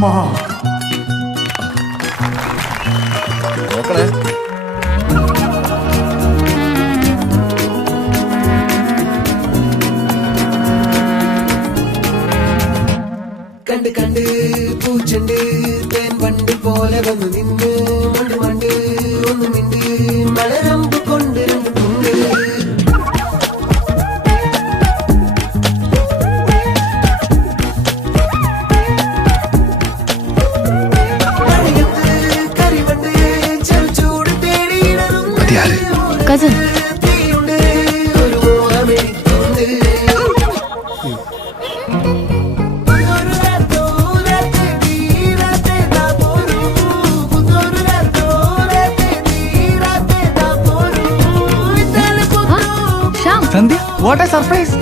അമ്മ നോക്കണേ. കണ്ട് കണ്ട് പൂച്ചണ്ട് തേൻ വണ്ട് പോലെ വന്നു നിന്ന് മണ്ട് മണ്ട് ഒന്ന് മിണ്ട് മലരമ്പ് കൊണ്ട് രണ്ട് തുണ്ട് കരിവണ്ട് ചെറുചൂട് തേടിയിടറും കസിൻ തീയുണ്ട് ഒരു മോഹമെനിക്കുണ്ട് സന്ധ്യ വാട്ട് എ സർപ്രൈസ്.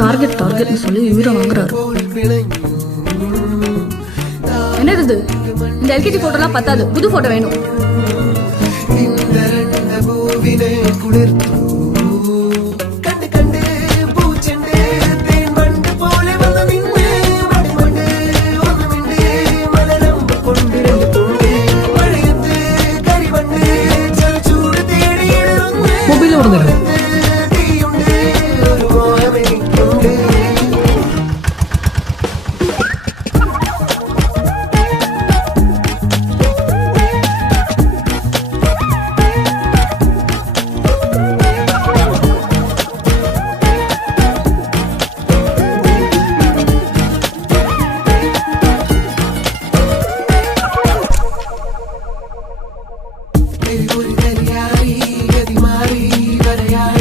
டார்கெட் டார்கெட்னு சொல்லி உயிரை வாங்குறாரு. என்னது இது? இந்த எல்கேஜி போட்டோலாம் பத்தாது, புது போட்டோ வேணும். കണ്ട് കണ്ട് പൂച്ചണ്ട് തേൻ വണ്ട് പോലെ വന്നു നിന്ന് മണ്ട് മണ്ട് ഒന്ന് മിണ്ട് മലരമ്പ് കൊണ്ട് രണ്ട് തുണ്ട് മഴയത്ത് കരിവണ്ട് ചെറുചൂട് തേടിയിടറുന്നു മൊബൈലോടുന്നില്ല. തീയുണ്ട് ഒരു മോഹമെനിക്കുണ്ട് ഒരു കരിയായി ഗതി മാറി വരയായി